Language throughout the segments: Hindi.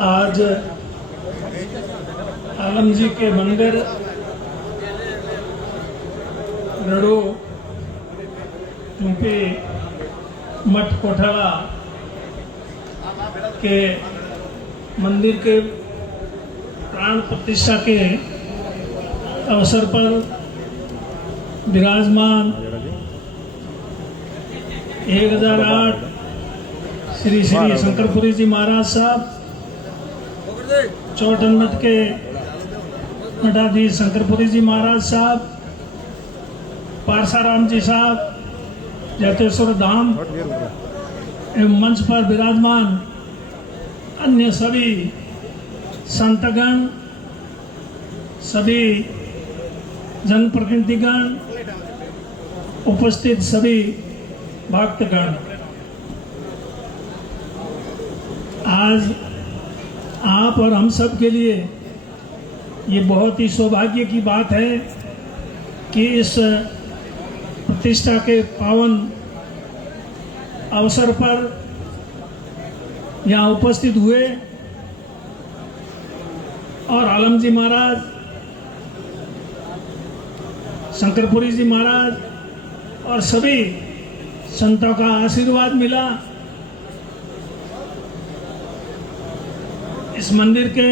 आज आलम जी के मंदिर रड़ो चूंकि मठ कोठाला के मंदिर के प्राण प्रतिष्ठा के अवसर पर विराजमान 1008 श्री श्री शंकरपुरी जी महाराज साहब, चौटन मठ के मठाधीश शंकरपुरी जी महाराज साहब, पारसाराम जी साहब, जैतेश्वर धाम एवं मंच पर विराजमान अन्य सभी संतगण, सभी जनप्रतिनिधिगण, उपस्थित सभी भक्तगण, आज आप और हम सब के लिए ये बहुत ही सौभाग्य की बात है कि इस प्रतिष्ठा के पावन अवसर पर यहाँ उपस्थित हुए और आलम जी महाराज, शंकरपुरी जी महाराज और सभी संतों का आशीर्वाद मिला। इस मंदिर के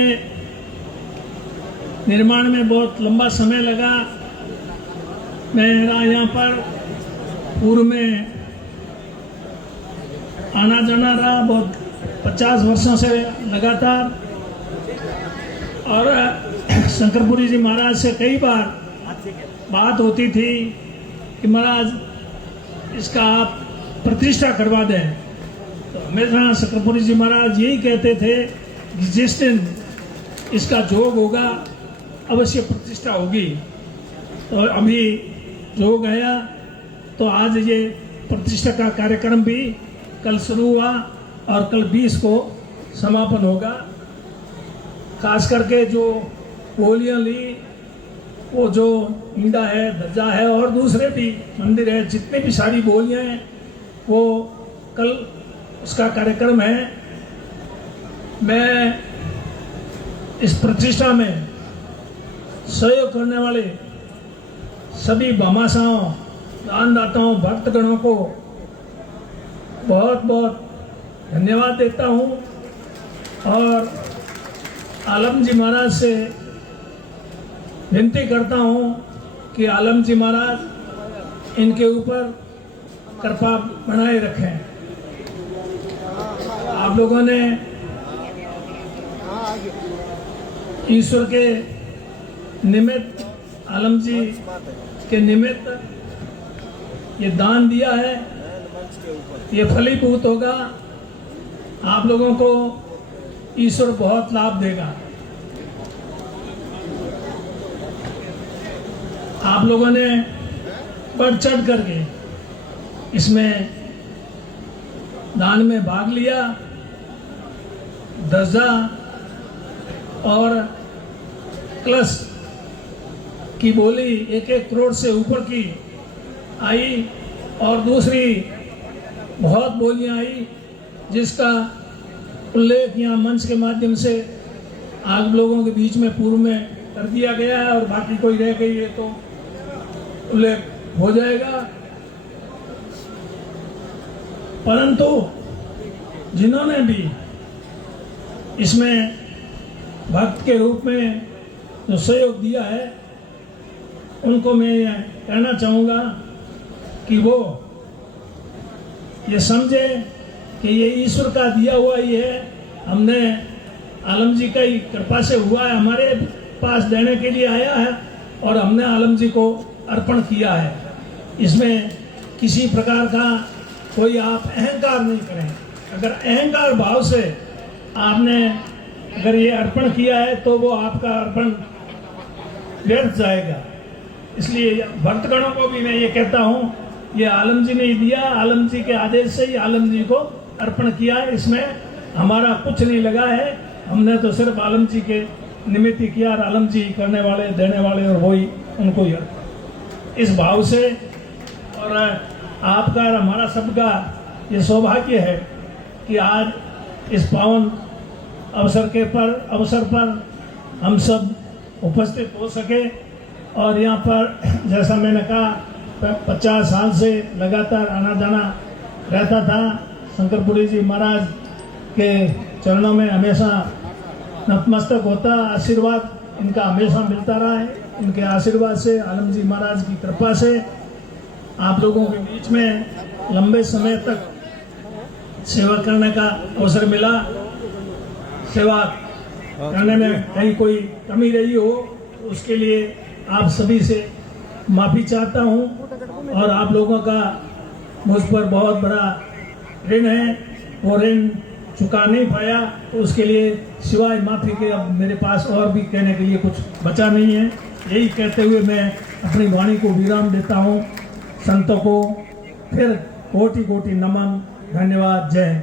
निर्माण में बहुत लंबा समय लगा। मेरा यहाँ पर पूर्व में आना जाना रहा बहुत 50 वर्षों से लगातार, और शंकरपुरी जी महाराज से कई बार बात होती थी कि महाराज इसका आप प्रतिष्ठा करवा दें। तो हमेशा शंकरपुरी जी महाराज यही कहते थे कि जिस दिन इसका जोग होगा अवश्य प्रतिष्ठा होगी। तो अभी जोग आया तो आज ये प्रतिष्ठा का कार्यक्रम भी कल शुरू हुआ और कल 20 को समापन होगा। खास करके जो बोलियां ली, वो जो ईंडा है, ध्वजा है और दूसरे भी मंदिर है, जितने भी सारी बोलियां हैं वो कल उसका कार्यक्रम है। मैं इस प्रतिष्ठा में सहयोग करने वाले सभी भामाशाहों, दानदाताओं, भक्तगणों को बहुत बहुत धन्यवाद देता हूँ और आलम जी महाराज से विनती करता हूँ कि आलम जी महाराज इनके ऊपर कृपा बनाए रखें। आप लोगों ने ईश्वर के निमित्त, आलम जी के निमित्त ये दान दिया है, ये फलीभूत होगा। आप लोगों को ईश्वर बहुत लाभ देगा। आप लोगों ने बढ़ चढ़ करके इसमें दान में भाग लिया। ध्वजा और कलश की बोली 1-1 करोड़ से ऊपर की आई और दूसरी बहुत बोलियां आई, जिसका उल्लेख यहाँ मंच के माध्यम से आप लोगों के बीच में पूर्व में कर दिया गया है और बाकी कोई रह गई है तो उल्लेख हो जाएगा। परंतु जिन्होंने भी इसमें भक्त के रूप में जो सहयोग दिया है, उनको मैं कहना चाहूँगा कि वो ये समझे कि ये ईश्वर का दिया हुआ ही है। हमने आलम जी का ही कृपा से हुआ है, हमारे पास देने के लिए आया है और हमने आलम जी को अर्पण किया है। इसमें किसी प्रकार का कोई आप अहंकार नहीं करें। अगर अहंकार भाव से आपने अगर ये अर्पण किया है तो वो आपका अर्पण व्यर्थ जाएगा। इसलिए भक्तगणों को भी मैं ये कहता हूँ, ये आलम जी ने दिया, आलम जी के आदेश से ही आलम जी को अर्पण किया है। इसमें हमारा कुछ नहीं लगा है, हमने तो सिर्फ आलम जी के निमित्त ही किया और आलम जी करने वाले, देने वाले और वही उनको ही इस भाव से। और आपका और हमारा सबका ये सौभाग्य है कि आज इस पावन अवसर पर हम सब उपस्थित हो सके। और यहाँ पर जैसा मैंने कहा 50 साल से लगातार आना जाना रहता था। शंकरपुरी जी महाराज के चरणों में हमेशा नतमस्तक होता, आशीर्वाद इनका हमेशा मिलता रहा है। इनके आशीर्वाद से, आलम जी महाराज की कृपा से आप लोगों के बीच में लंबे समय तक सेवा करने का अवसर मिला। सेवा करने में कहीं कोई कमी रही हो उसके लिए आप सभी से माफ़ी चाहता हूँ। और आप लोगों का मुझ पर बहुत बड़ा ऋण है, वो ऋण चुका नहीं पाया, तो उसके लिए सिवाय माफ़ी के अब मेरे पास और भी कहने के लिए कुछ बचा नहीं है। यही कहते हुए मैं अपनी वाणी को विराम देता हूँ। संतों को फिर कोटि कोटि नमन, धन्यवाद, जय।